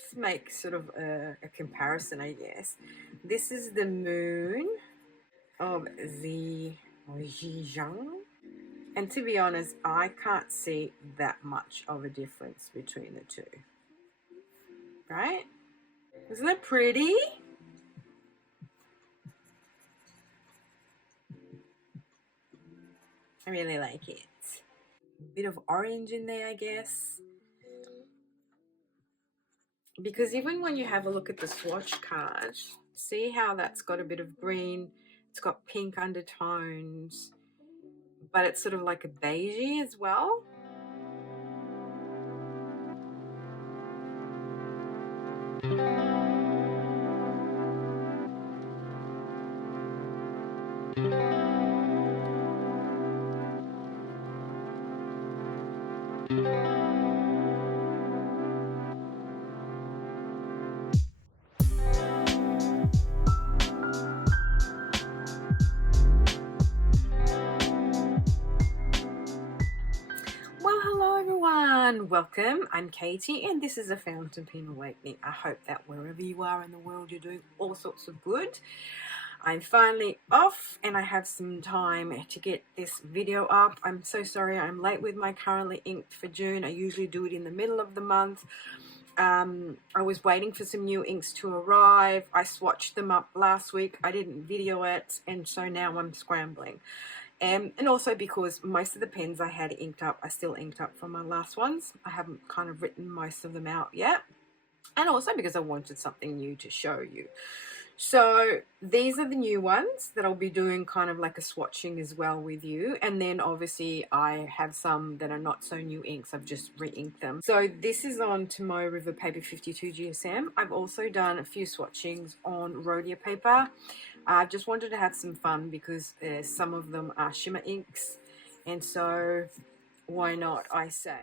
let's make sort of a comparison, I guess. This is the moon of the Zhejiang. And to be honest, I can't see that much of a difference between the two. Right? Isn't it pretty? I really like it. A bit of orange in there, I guess. Because even when you have a look at the swatch card, see how that's got a bit of green, it's got pink undertones, but it's sort of like a beigey as well. Well, hello everyone, welcome. I'm Katie and this is a Fountain Pen Awakening. I hope that wherever you are in the world you're doing all sorts of good. I'm finally off and I have some time to get this video up. I'm so sorry I'm late with my currently inked for June. I usually do it in the middle of the month. I was waiting for some new inks to arrive. I swatched them up last week. I didn't video it, and so now I'm scrambling. And also because most of the pens I had inked up are still inked up from my last ones. I haven't kind of written most of them out yet. And also because I wanted something new to show you. So these are the new ones that I'll be doing kind of like a swatching as well with you. And then obviously I have some that are not so new inks. I've just re-inked them. So this is on Tomoe River Paper 52 GSM. I've also done a few swatchings on Rhodia paper. I just wanted to have some fun because some of them are shimmer inks. And so why not, I say.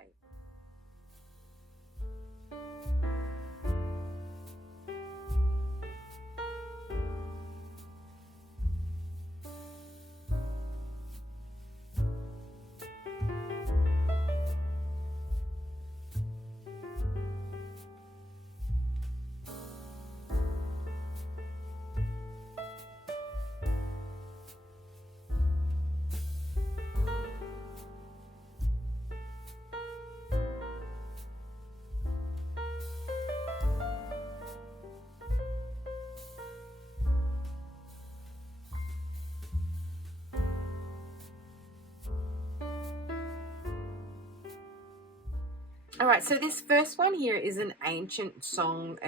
All right, so this first one here is an Ancient Song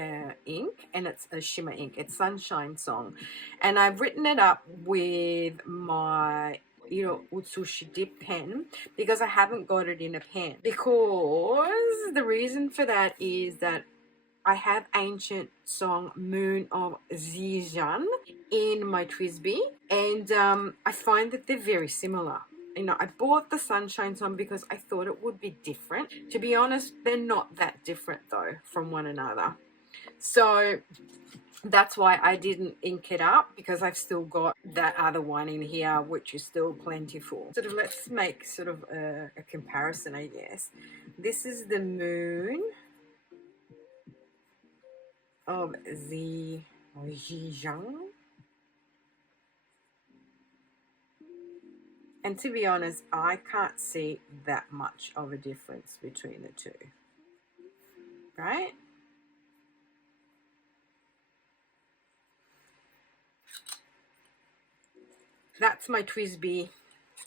ink, and it's a shimmer ink. It's Sunshine Song, and I've written it up with my Utsushi dip pen because I haven't got it in a pen. Because the reason for that is that I have Ancient Song Moon of Zhejiang in my TWSBI, and I find that they're very similar. I bought the Sunshine Song because I thought it would be different. To be honest, they're not that different though from one another. So that's why I didn't ink it up, because I've still got that other one in here, which is still plentiful. Sort of let's make sort of a comparison, I guess. This is the moon of the Zhejiang. And to be honest, I can't see that much of a difference between the two. Right? That's my TWSBI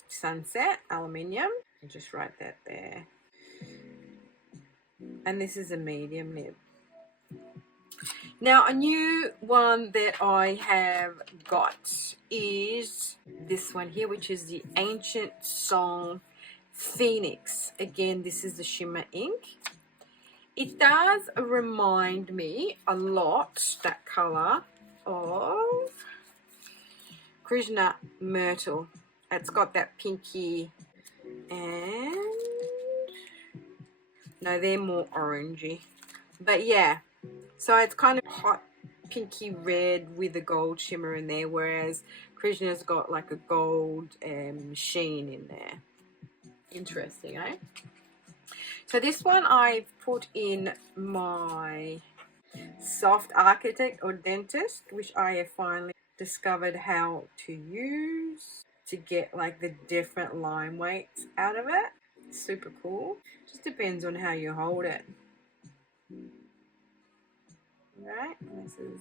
Sunset Aluminium. I'll just write that there. And this is a medium nib. Now, a new one that I have got is this one here, which is the Ancient Song Phoenix. Again, this is the shimmer ink. It does remind me a lot, that color, of Krishna Myrtle. It's got that pinky, and no, they're more orangey. But yeah, so it's kind of hot pinky red with a gold shimmer in there, whereas Krishna's got like a gold sheen in there. Interesting, eh? So this one I've put in my Soft Architect or Dentist, which I have finally discovered how to use to get like the different line weights out of it. Super cool. Just depends on how you hold it. Right, this is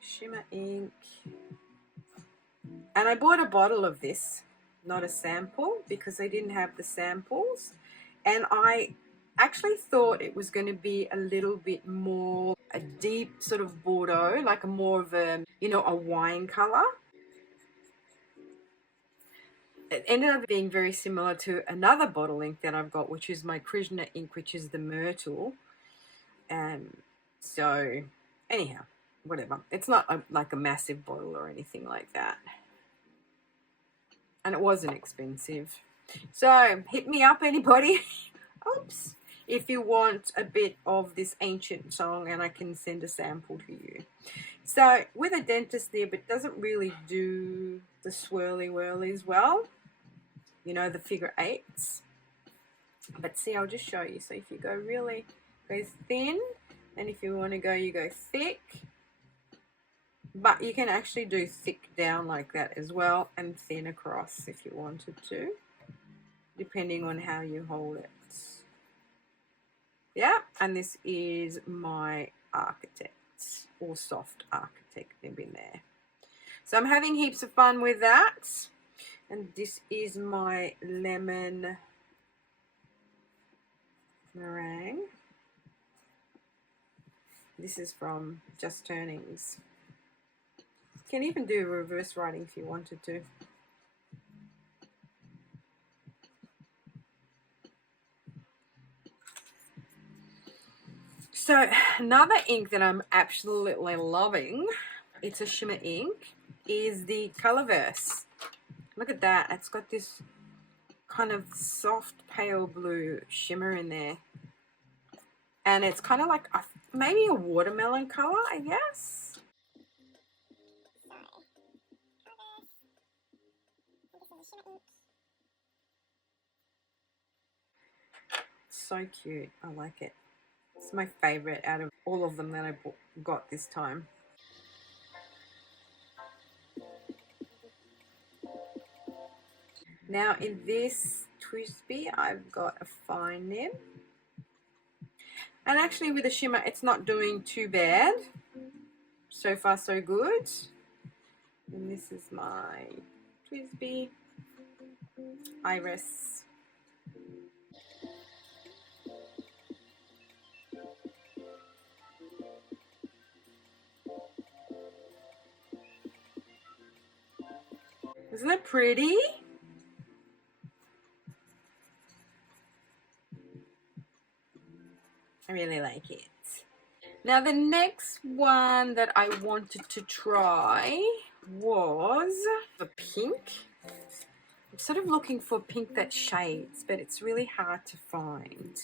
shimmer ink. And I bought a bottle of this, not a sample, because they didn't have the samples. And I actually thought it was going to be a little bit more a deep sort of Bordeaux, like a more of a, you know, a wine color. It ended up being very similar to another bottle ink that I've got, which is my Krishna ink, which is the Myrtle. So anyhow, whatever. It's not like a massive bottle or anything like that. And it wasn't expensive. So hit me up, anybody. Oops. If you want a bit of this ancient song, and I can send a sample to you. So with a dentist nib, it doesn't really do the swirly whirlies well. You know, the figure eights. But see, I'll just show you. So if you go really, go thin, and if you want to go, you go thick. But you can actually do thick down like that as well, and thin across if you wanted to, depending on how you hold it. Yeah, and this is my Architect or Soft Architect nib in there. So I'm having heaps of fun with that. And this is my lemon meringue. This is from Just Turnings. You can even do reverse writing if you wanted to. So another ink that I'm absolutely loving, it's a shimmer ink, is the Colorverse. Look at that. It's got this kind of soft pale blue shimmer in there. And it's kind of like maybe a watermelon color, I guess. So cute. I like it. It's my favorite out of all of them that I got this time. Now in this Twisby, I've got a fine nib. And actually with the shimmer, it's not doing too bad. So far so good. And this is my Twisby Iris. Isn't it pretty? I really like it. Now the next one that I wanted to try was the pink. I'm sort of looking for pink that shades, but it's really hard to find.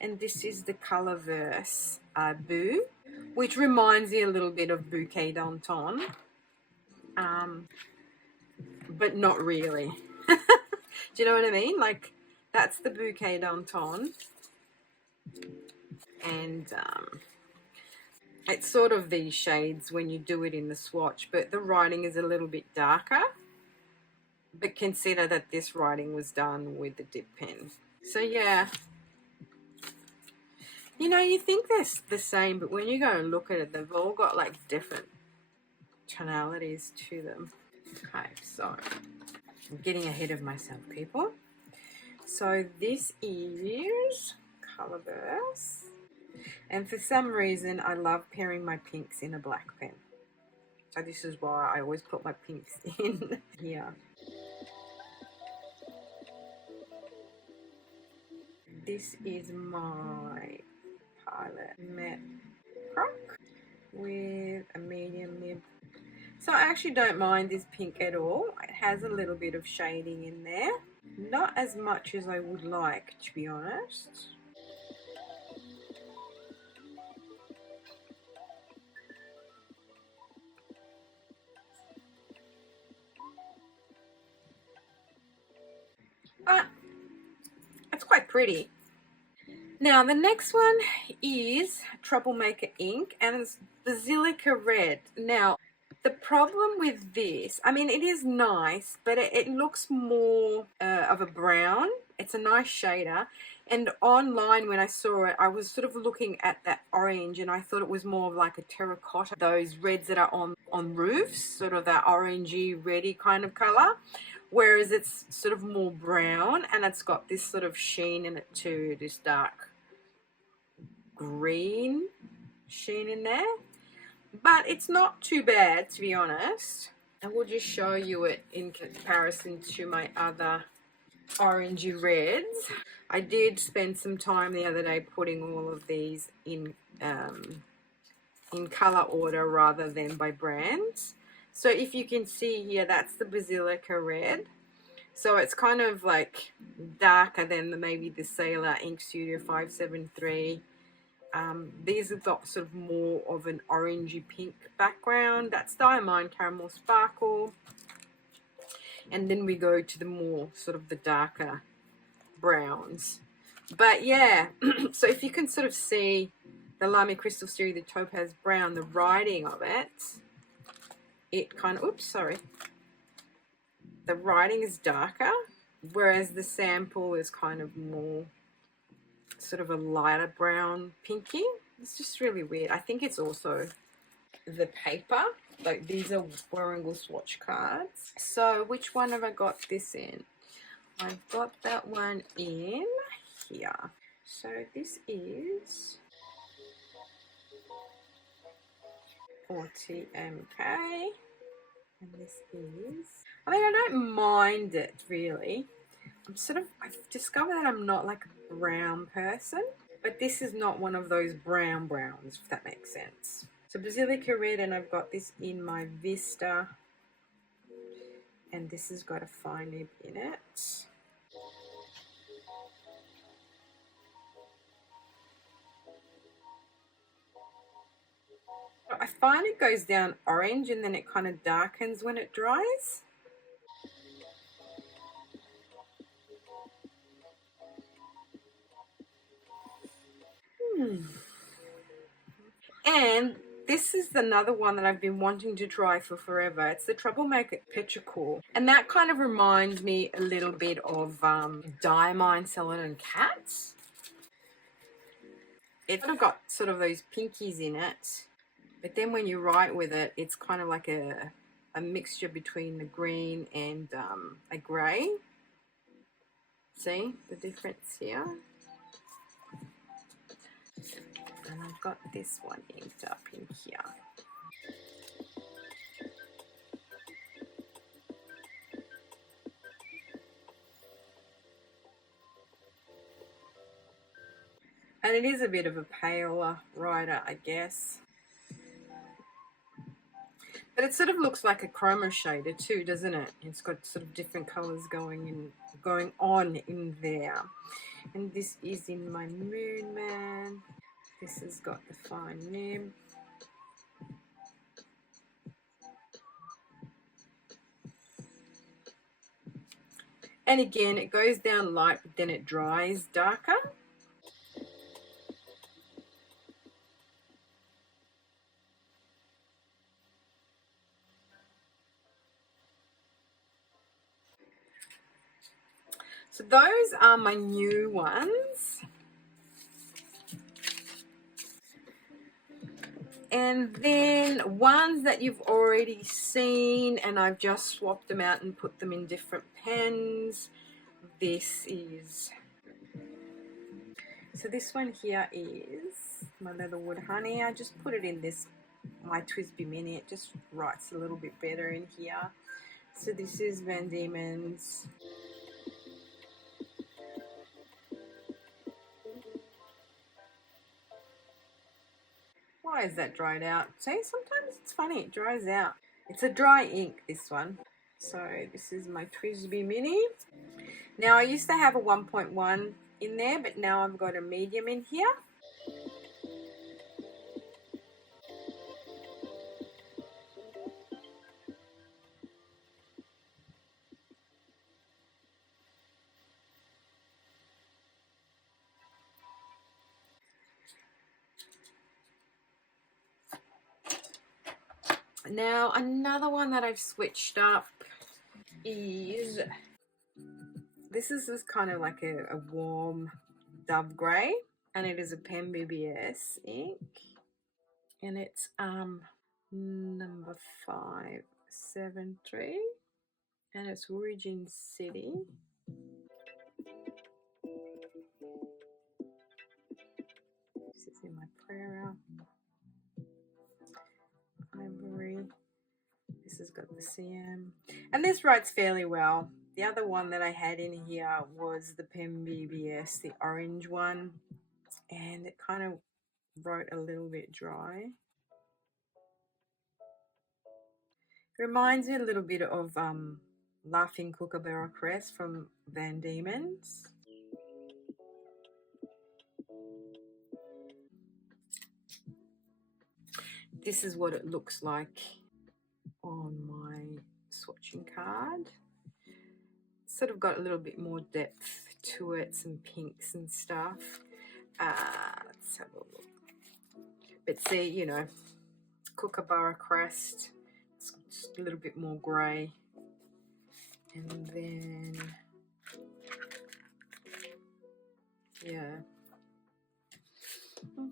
And this is the Colorverse Boo, which reminds me a little bit of Bouquet d'Anton. But not really. Do you know what I mean? Like, that's the Bouquet d'Anton. And it's sort of these shades when you do it in the swatch, but the writing is a little bit darker. But consider that this writing was done with the dip pen. So yeah, you know, you think they're the same, but when you go and look at it, they've all got like different tonalities to them. Okay, so I'm getting ahead of myself, people. So this is Colorverse. And for some reason, I love pairing my pinks in a black pen. So this is why I always put my pinks in here. This is my Pilot Matte Croc with a medium nib. So I actually don't mind this pink at all. It has a little bit of shading in there. Not as much as I would like, to be honest. But it's quite pretty. Now the next one is Troublemaker ink, and it's Basilica Red. Now the problem with this, I mean, it is nice, but it looks more of a brown. It's a nice shader, and online when I saw it, I was sort of looking at that orange, and I thought it was more of like a terracotta, those reds that are on roofs, sort of that orangey reddy kind of color, whereas it's sort of more brown, and it's got this sort of sheen in it too, this dark green sheen in there. But it's not too bad, to be honest. And we'll just show you it in comparison to my other orangey reds. I did spend some time the other day putting all of these in color order rather than by brands. So if you can see here, that's the Basilica Red. So it's kind of like darker than maybe the Sailor Ink Studio 573. These have got sort of more of an orangey pink background. That's Diamond Caramel Sparkle. And then we go to the more sort of the darker browns. But yeah, so if you can sort of see the Lamy Crystal Series, the Topaz Brown, the writing of it, it kind of, oops, sorry. The writing is darker, whereas the sample is kind of more sort of a lighter brown pinky. It's just really weird. I think it's also the paper. Like these are Warringal swatch cards. So which one have I got this in? I've got that one in here. So this is 40 mk. And this is, I mean, I don't mind it really. I've discovered that I'm not like a brown person, but this is not one of those brown browns, if that makes sense. So Basilica Red, and I've got this in my Vista, and this has got a fine nib in it. I find it goes down orange and then it kind of darkens when it dries. And this is another one that I've been wanting to try for forever. It's the Troublemaker Petrichor. And that kind of reminds me a little bit of Diamine, Celine and Cats. It's got sort of those pinkies in it. But then when you write with it, it's kind of like a mixture between the green and a grey. See the difference here? And I've got this one inked up in here. And it is a bit of a paler writer, I guess. But it sort of looks like a chroma shader too, doesn't it? It's got sort of different colours going on in there. And this is in my Moon Man. This has got the fine nib. And again, it goes down light, but then it dries darker. So those are my new ones. And then ones that you've already seen, and I've just swapped them out and put them in different pens. This is, so this one here is my Leatherwood Honey. I just put it in this, my TWSBI Mini. It just writes a little bit better in here. So this is Van Diemen's. Why is that dried out? See, sometimes it's funny, it dries out. It's a dry ink, this one. So this is my TWSBI Mini. Now I used to have a 1.1 in there, but now I've got a medium in here. Now, another one that I've switched up is, this is just kind of like a warm dove grey, and it is a Pen BBS ink, and it's number 573, and it's Origin City. This is in my prayer library. This has got the CM, and this writes fairly well. The other one that I had in here was the Pen BBS, the orange one, and it kind of wrote a little bit dry. It reminds me a little bit of Laughing Kookaburra Crest from Van Diemen's. This is what it looks like on my swatching card. Sort of got a little bit more depth to it, some pinks and stuff. Let's have a look. But see, you know, Kookaburra Crest, it's just a little bit more grey. And then, yeah.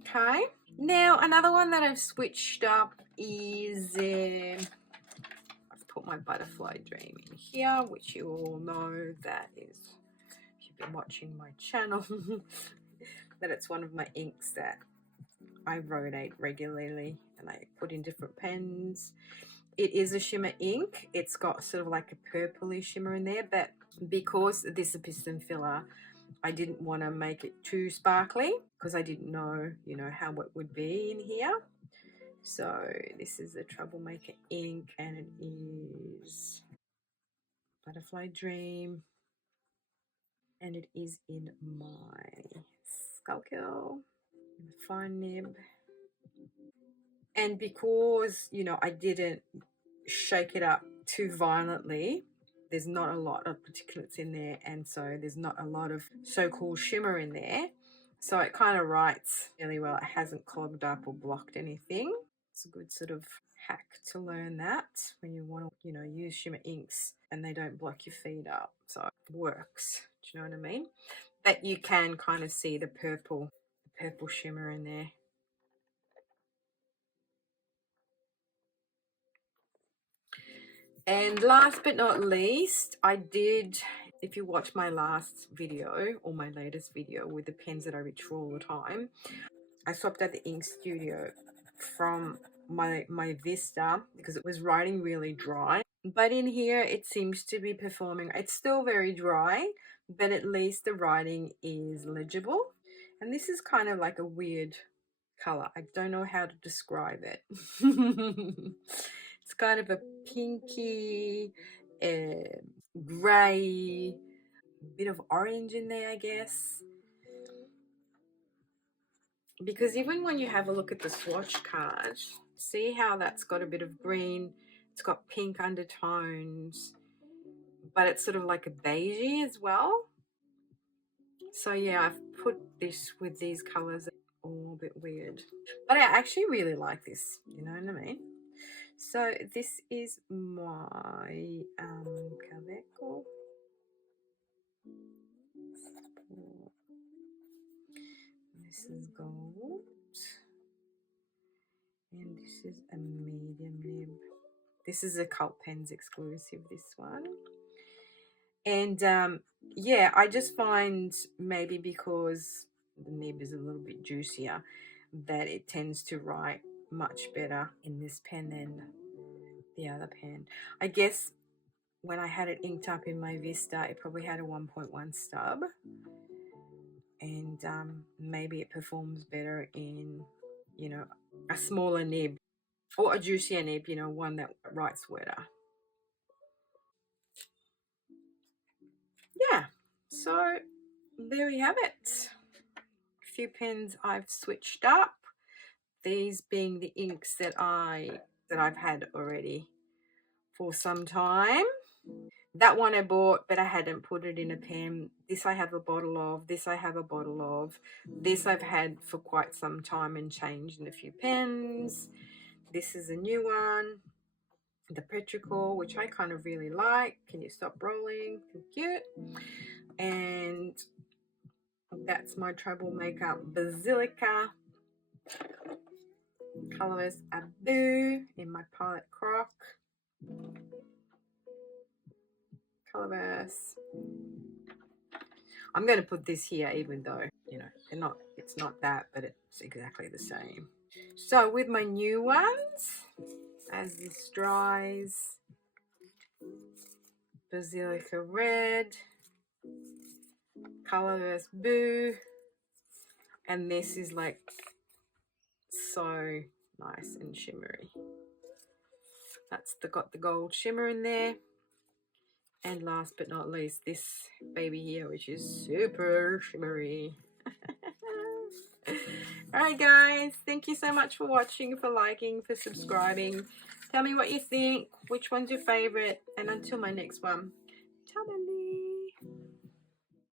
Okay. Now, another one that I've switched up is, I've put my Butterfly Dream in here, which you all know that is, if you've been watching my channel, that it's one of my inks that I rotate regularly and I put in different pens. It is a shimmer ink. It's got sort of like a purpley shimmer in there, but because this is a piston filler, I didn't want to make it too sparkly because I didn't know, you know, how it would be in here. So this is a Troublemaker ink, and it is Butterfly Dream, and it is in my Skulkill, fine nib. And because, you know, I didn't shake it up too violently, there's not a lot of particulates in there, and so there's not a lot of so-called shimmer in there, so it kind of writes really well. It hasn't clogged up or blocked anything. It's a good sort of hack to learn that when you want to, you know, use shimmer inks and they don't block your feed up. So it works. Do you know what I mean? But you can kind of see the purple shimmer in there. And last but not least, I did, if you watch my last video or my latest video with the pens that I reach for all the time, I swapped out the Ink Studio from my Vista because it was writing really dry. But in here, it seems to be performing. It's still very dry, but at least the writing is legible. And this is kind of like a weird color. I don't know how to describe it. It's kind of a pinky, grey, bit of orange in there, I guess. Because even when you have a look at the swatch card, see how that's got a bit of green, it's got pink undertones, but it's sort of like a beigey as well. So yeah, I've put this with these colors, all a bit weird. But I actually really like this, you know what I mean? So this is my Caveco. This is gold. And this is a medium nib. This is a Cult Pens exclusive, this one. And yeah, I just find maybe because the nib is a little bit juicier that it tends to write much better in this pen than the other pen. I guess when I had it inked up in my Vista, it probably had a 1.1 stub, and maybe it performs better in, you know, a smaller nib or a juicier nib, you know, one that writes wetter. Yeah, so there we have it. A few pens I've switched up, these being the inks that I've had already for some time. That one I bought, but I hadn't put it in a pen. This I have a bottle of. This I have a bottle of. This I've had for quite some time and changed in a few pens. This is a new one. the petrichor, which I kind of really like. Can you stop rolling? Thank you. And that's my troublemaker Basilica. Colorless Abu in my Pilot Croc. Colorless. I'm going to put this here, even though, you know, it's not that, but it's exactly the same. So with my new ones, as this dries, Basilica Red, Colorless Boo, and this is like so nice and shimmery. That's got the gold shimmer in there. And last but not least, this baby here, which is super shimmery. Alright guys, thank you so much for watching, for liking, for subscribing. Tell me what you think, which one's your favorite, and until my next one, ta-da!